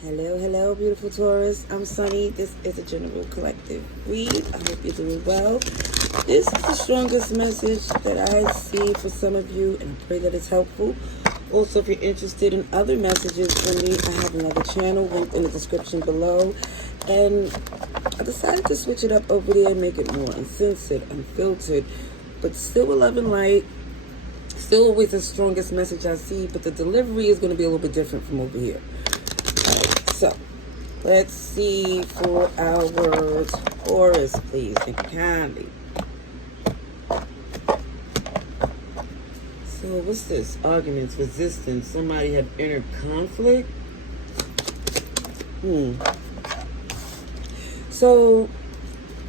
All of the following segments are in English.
Hello, hello, beautiful Taurus. I'm Sunny. This is a general collective read. I hope you're doing well. This is the strongest message that I see for some of you, and I pray that it's helpful. Also, if you're interested in other messages from me, I have another channel linked in the description below. And I decided to switch it up over there and make it more uncensored, unfiltered, but still a love and light. Still always the strongest message I see, but the delivery is going to be a little bit different from over here. So, let's see for our Taurus, please. Think kindly. So, what's this? Arguments, resistance. Somebody have inner conflict. So,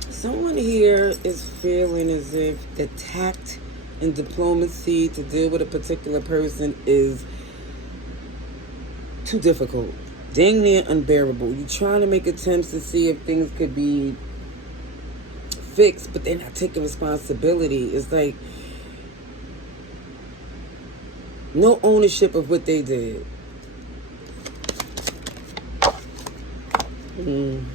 someone here is feeling as if the tact and diplomacy to deal with a particular person is too difficult. Dang near unbearable. You're trying to make attempts to see if things could be fixed, but they're not taking responsibility. It's like no ownership of what they did. And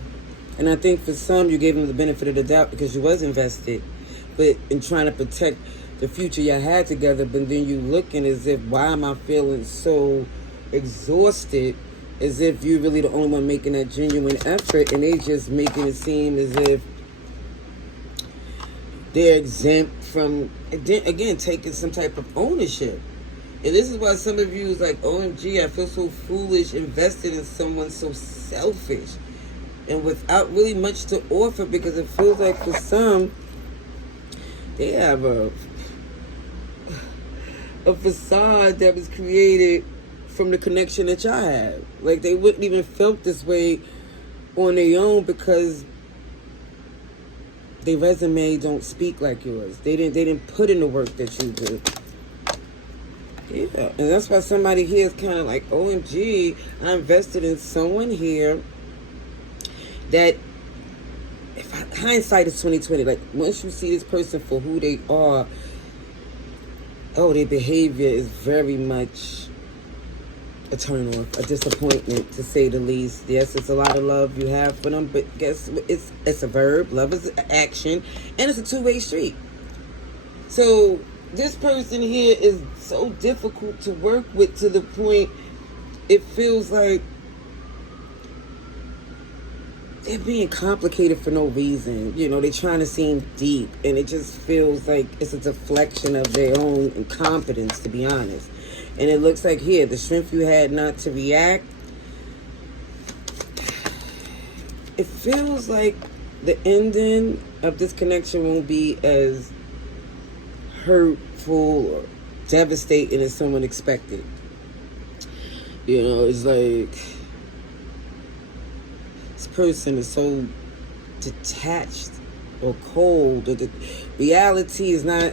I think for some, you gave them the benefit of the doubt because you was invested, but in trying to protect the future y'all had together, but then you looking as if, why am I feeling so exhausted? As if you're really the only one making that genuine effort, and they just making it seem as if they're exempt from, again, taking some type of ownership. And this is why some of you is like, OMG, I feel so foolish invested in someone so selfish and without really much to offer, because it feels like for some, they have a facade that was created from the connection that y'all have. Like, they wouldn't even felt this way on their own because their resume don't speak like yours. They didn't put in the work that you do. Yeah, and that's why somebody here is kind of like, OMG, I invested in someone here that, hindsight is 20/20. Like, once you see this person for who they are, their behavior is very much a turn off, a disappointment, to say the least. Yes, it's a lot of love you have for them, but guess what? It's a verb. Love is an action, and it's a two-way street. So this person here is so difficult to work with, to the point it feels like they're being complicated for no reason. You know, they're trying to seem deep, and it just feels like it's a deflection of their own incompetence, to be honest. And it looks like here, the strength you had not to react, it feels like the ending of this connection won't be as hurtful or devastating as someone expected. You know, it's like this person is so detached or cold, or the reality is not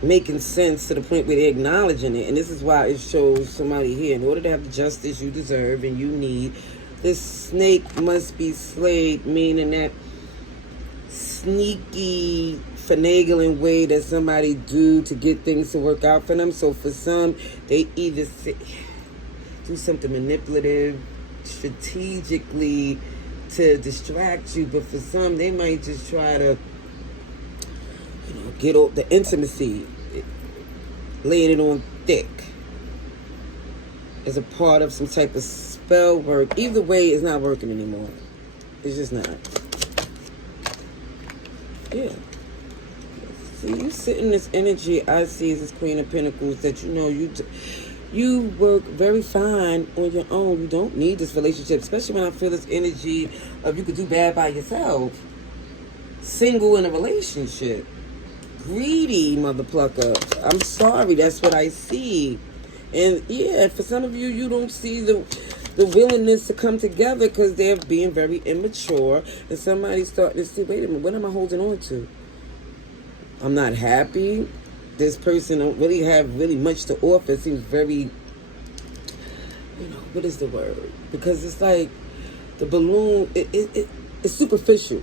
making sense to the point where they're acknowledging it. And this is why it shows somebody here, in order to have the justice you deserve and you need, this snake must be slayed, meaning that sneaky, finagling way that somebody do to get things to work out for them. So for some, they either do something manipulative, strategically to distract you, but for some, they might just try to get up the intimacy, laying it on thick as a part of some type of spell work. Either way, it's not working anymore. It's just not. Yeah. See, you sit in this energy I see as this Queen of Pentacles that you work very fine on your own. You don't need this relationship, especially when I feel this energy of you could do bad by yourself. Single in a relationship. Greedy mother plucker. I'm sorry, that's what I see. And yeah, for some of you, you don't see the willingness to come together because they're being very immature, and somebody's starting to see, wait a minute, what am I holding on to? I'm not happy. This person don't really have much to offer. It seems very, what is the word? Because it's like the balloon, it's superficial.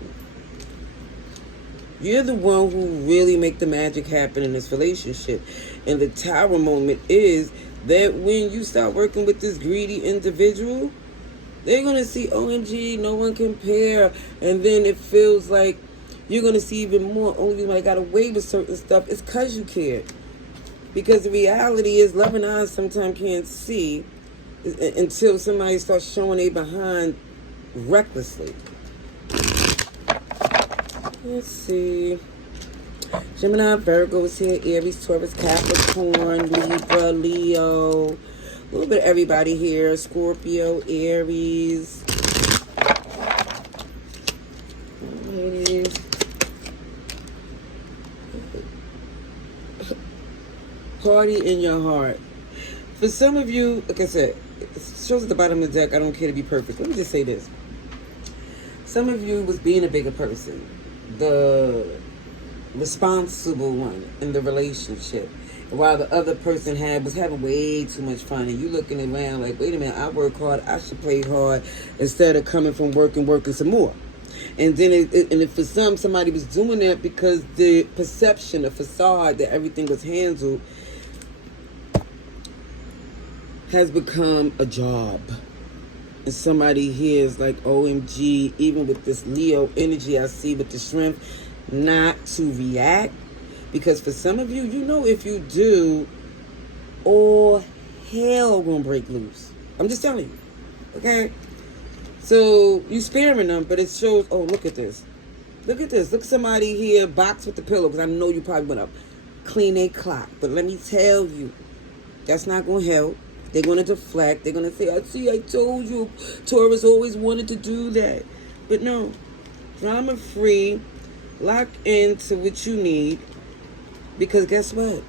You're the one who really make the magic happen in this relationship. And the Tower moment is that when you start working with this greedy individual, they're going to see, OMG, no one compare. And then it feels like you're going to see even more. Only when I got away with certain stuff, it's because you care. Because the reality is, loving eyes sometimes can't see until somebody starts showing they behind recklessly. Let's see. Gemini, Virgo is here. Aries, Taurus, Capricorn, Libra, Leo. A little bit of everybody here. Scorpio, Aries. Party in your heart. For some of you, like I said, it shows at the bottom of the deck, I don't care to be perfect. Let me just say this. Some of you was being a bigger person. The responsible one in the relationship. While the other person was having way too much fun. And you looking around like, wait a minute, I work hard, I should play hard. Instead of coming from work and working some more. And then, and if for somebody was doing that because the perception, the facade that everything was handled has become a job. And somebody here is like, OMG, even with this Leo energy I see with the strength, not to react. Because for some of you, you know if you do, all hell gonna break loose. I'm just telling you. Okay? So you sparing them, but it shows, oh, look at this. Look at this. Look at somebody here box with the pillow, because I know you probably went up. Clean a clock. But let me tell you, that's not going to help. They're going to deflect. They're going to say, I told you. Taurus always wanted to do that. But no. Drama free. Lock into what you need. Because guess what?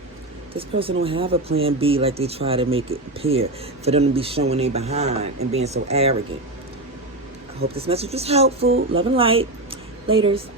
This person don't have a plan B like they try to make it appear. For them to be showing they behind and being so arrogant. I hope this message was helpful. Love and light. Laters.